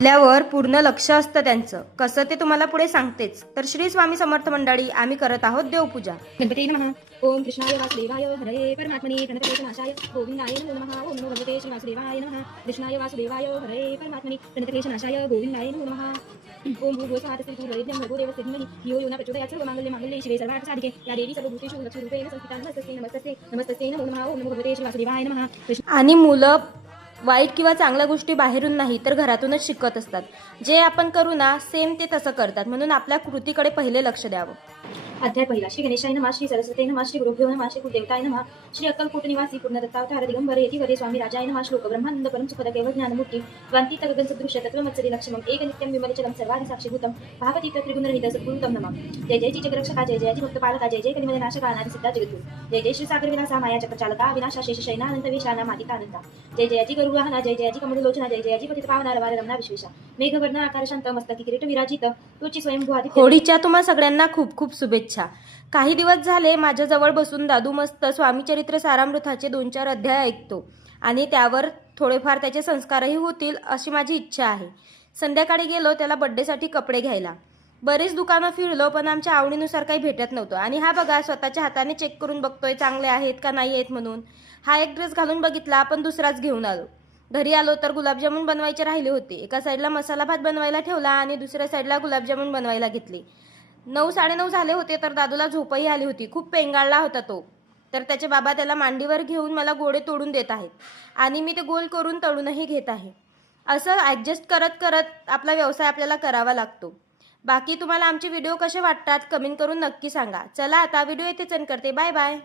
ल्यावर पूर्ण लक्ष असतं त्यांचं. कसं ते तुम्हाला पुढे सांगतेच. तर श्री स्वामी समर्थ मंडळी, आम्ही करत आहोत देवपूजा. गणपती नमः. ओम कृष्णाय वासुदेवाय हरे परमात्मने प्रणतक्लेशनाशाय गोविंदाय नमो नमः. ओम नमो भगवते श्री वासुदेवाय नमः. कृष्णाय वासुदेवाय हरे परमात्मने प्रणतक्लेशनाशाय गोविंदाय नमो नमः. ओम भूर्भुवस्वाहा तस्मै भूर्भुवस्वाहा भर्गो देवस्य धीमहि धियो यो न प्रचोदयात्. सर्वमंगल्ये मांगल्ये शिवे सर्वार्थ साधिके या देवी सर्वभूतेषु लक्ष्मीरूपेण संस्थिता नमस्तस्यै नमस्तस्यै नमस्तस्यै नमो नमः. ओम नमो भगवते श्री वासुदेवाय नमः. आणि मुलं वाईट किंवा चांगल्या गोष्टी बाहेरून नाही तर घरातूनच शिकत असतात. जे आपण करू ना सेम ते तसं करतात. म्हणून आपल्या कृतीकडे पहिले लक्ष द्यावं. अध्याय पहिला. श्री गणेशाय नमः. श्री सरस्वती नमः. श्री गुरुभ्यो नमः. श्री कुलदेवताय नमः. श्री अक्कलकोट निवासी पूर्णदत्तावतार दिगंबर येतिवरे स्वामी राजाय नमः. श्लोक ब्रह्मानंद परम सुखद केवळ ज्ञानमूर्ती वांतित गगन सदृश्य तत्वमत्सरी लक्ष्मम एक नित्यम विमलचलम सर्वादि साक्षीभूतम भागतीत त्रिगुणरहित सद्गुरुतम नमः. जय जय जगरक्षका जय जय भक्त पालका जय जय कलिमल नाशका अनादि सिद्धा जगद्गुरु जय जय श्री सागर विलासा माया चक्रचालका विनाशा शेष शयनानंद वेशाना मातिकानंदा जय जय अजी गरुवाहना जय जय अजी कमललोचना जय जय अजी पतित पावना रवार रमणा विश्वेशा मेघवर्ण आकार शांत मस्तकी किरीट विराजित तुची स्वयंभू आदित्य. होळीच्या तुम्हा सगळ्यांना खूप खूप शुभेच्छा. काही दिवस झाले माझ्याजवळ बसून दादू मस्त स्वामी चरित्र सारामृताचे 2-4 अध्याय ऐकतो आणि त्यावर थोडेफार त्याचे संस्कारही होतील अशी माझी इच्छा आहे. संध्याकाळी गेलो त्याला बड्डेसाठी कपडे घ्यायला. बरीच दुकानं फिरलो पण आमच्या आवडीनुसार काही भेटत नव्हतं. आणि हा बघा स्वतःच्या हाताने चेक करून बघतोय चांगले आहेत का नाही आहेत म्हणून. हा एक ड्रेस घालून बघितला पण दुसराच घेऊन आलो. घरी आलो तर गुलाबजामुन बनवायचे राहिले होते. एका साईडला मसाला भात बनवायला ठेवला आणि दुसऱ्या साईडला गुलाबजामुन बनवायला घेतले. 9-9:30 झाले होते तर दादूला झोपही आली होती. खूप पेंगाळला होता तो. तर त्याचे बाबा त्याला मांडीवर घेऊन मला गोळे तोडून देत आहेत आणि मी ते गोल करून तळूनही घेत आहे. असं ॲडजस्ट करत करत आपला व्यवसाय आपल्याला करावा लागतो. बाकी तुम्हाला आमचे व्हिडिओ कसे वाटतात कमेंट करून नक्की सांगा. चला आता व्हिडिओ इथेच एंड करते. Bye bye.